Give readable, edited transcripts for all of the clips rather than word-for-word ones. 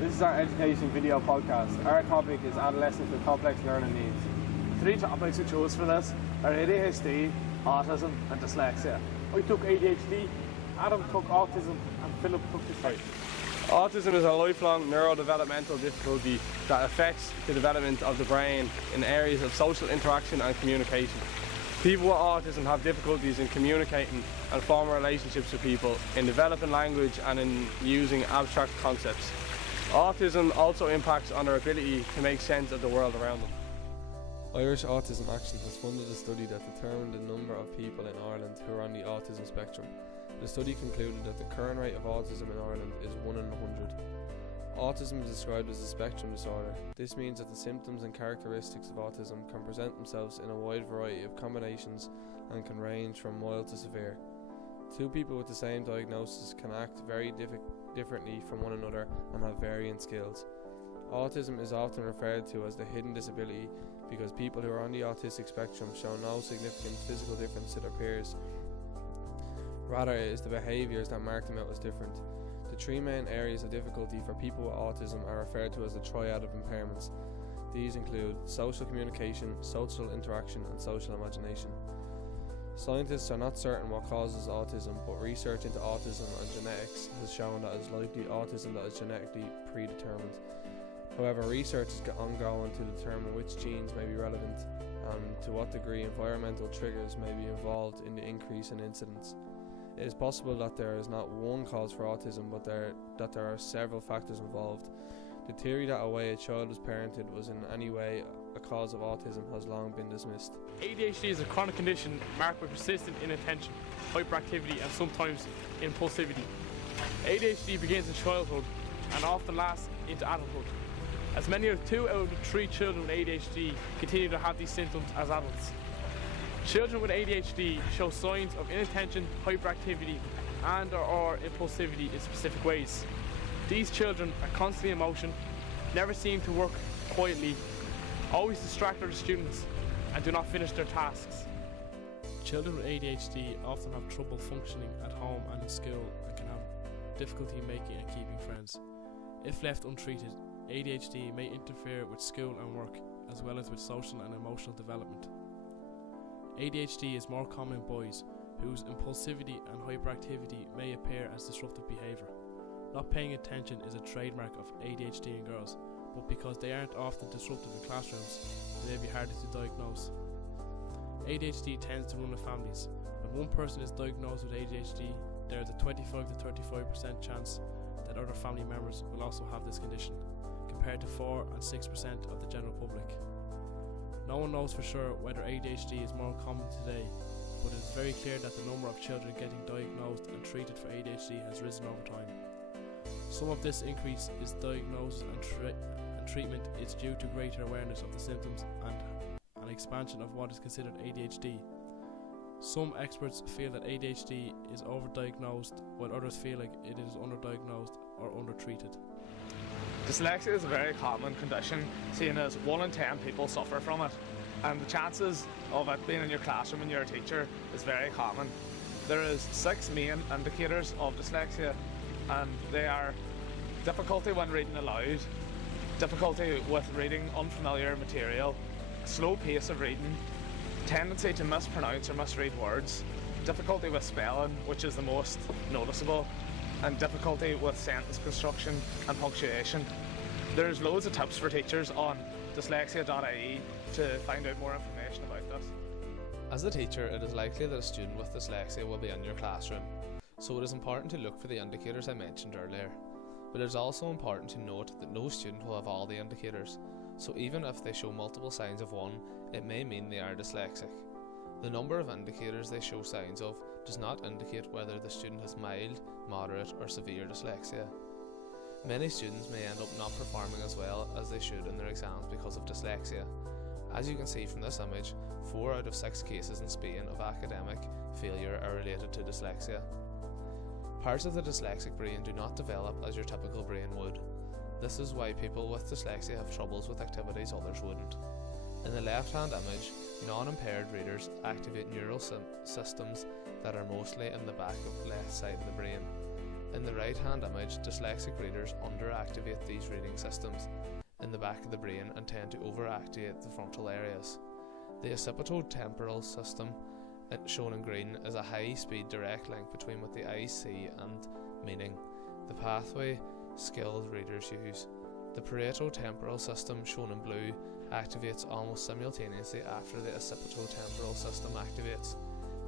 This is our education video podcast. Our topic is adolescents with complex learning needs. Three topics we chose for this are ADHD, autism and dyslexia. I took ADHD, Adam took autism and Philip took dyslexia. Autism is a lifelong neurodevelopmental difficulty that affects the development of the brain in areas of social interaction and communication. People with autism have difficulties in communicating and forming relationships with people, in developing language and in using abstract concepts. Autism also impacts on their ability to make sense of the world around them. Irish Autism Action has funded a study that determined the number of people in Ireland who are on the autism spectrum. The study concluded that the current rate of autism in Ireland is 1 in 100. Autism is described as a spectrum disorder. This means that the symptoms and characteristics of autism can present themselves in a wide variety of combinations and can range from mild to severe. Two people with the same diagnosis can act very differently from one another and have varying skills. Autism is often referred to as the hidden disability because people who are on the autistic spectrum show no significant physical difference to their peers. Rather, it is the behaviours that mark them out as different. The three main areas of difficulty for people with autism are referred to as the triad of impairments. These include social communication, social interaction and social imagination. Scientists are not certain what causes autism, but research into autism and genetics has shown that it is likely autism that is genetically predetermined. However, research is ongoing to determine which genes may be relevant and to what degree environmental triggers may be involved in the increase in incidence. It is possible that there is not one cause for autism, but that there are several factors involved. The theory that a way a child was parented was in any way a cause of autism has long been dismissed. ADHD is a chronic condition marked by persistent inattention, hyperactivity and sometimes impulsivity. ADHD begins in childhood and often lasts into adulthood. As many as 2 out of 3 children with ADHD continue to have these symptoms as adults. Children with ADHD show signs of inattention, hyperactivity and or impulsivity in specific ways. These children are constantly in motion, never seem to work quietly, always distract other students and do not finish their tasks. Children with ADHD often have trouble functioning at home and in school and can have difficulty making and keeping friends. If left untreated, ADHD may interfere with school and work as well as with social and emotional development. ADHD is more common in boys, whose impulsivity and hyperactivity may appear as disruptive behaviour. Not paying attention is a trademark of ADHD in girls, but because they aren't often disruptive in classrooms, they may be harder to diagnose. ADHD tends to run in families. When one person is diagnosed with ADHD, there is a 25 to 35% chance that other family members will also have this condition, compared to 4 and 6% of the general public. No one knows for sure whether ADHD is more common today, but it is very clear that the number of children getting diagnosed and treated for ADHD has risen over time. Some of this increase is diagnosis and treatment is due to greater awareness of the symptoms and an expansion of what is considered ADHD. Some experts feel that ADHD is overdiagnosed, while others feel like it is underdiagnosed or undertreated. Dyslexia is a very common condition, seeing as 1 in 10 people suffer from it, and the chances of it being in your classroom when you're a teacher is very common. There is 6 main indicators of dyslexia, and they are difficulty when reading aloud, difficulty with reading unfamiliar material, slow pace of reading, tendency to mispronounce or misread words, difficulty with spelling, which is the most noticeable, and difficulty with sentence construction and punctuation. There's loads of tips for teachers on dyslexia.ie to find out more information about this. As a teacher, it is likely that a student with dyslexia will be in your classroom, so it is important to look for the indicators I mentioned earlier. But it is also important to note that no student will have all the indicators, so even if they show multiple signs of one, it may mean they are dyslexic. The number of indicators they show signs of does not indicate whether the student has mild, moderate or severe dyslexia. Many students may end up not performing as well as they should in their exams because of dyslexia. As you can see from this image, 4 out of 6 cases in Spain of academic failure are related to dyslexia. Parts of the dyslexic brain do not develop as your typical brain would. This is why people with dyslexia have troubles with activities others wouldn't. In the left-hand image, non-impaired readers activate neural systems that are mostly in the back of left side of the brain. In the right hand image, dyslexic readers underactivate these reading systems in the back of the brain and tend to overactivate the frontal areas. The occipitotemporal system, shown in green, is a high-speed direct link between what the eyes see and meaning, the pathway skilled readers use. The parieto-temporal system, shown in blue, activates almost simultaneously after the occipitotemporal system activates.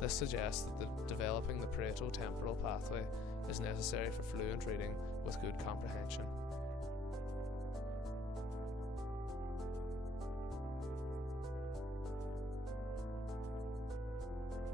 This suggests that developing the parieto-temporal pathway is necessary for fluent reading with good comprehension.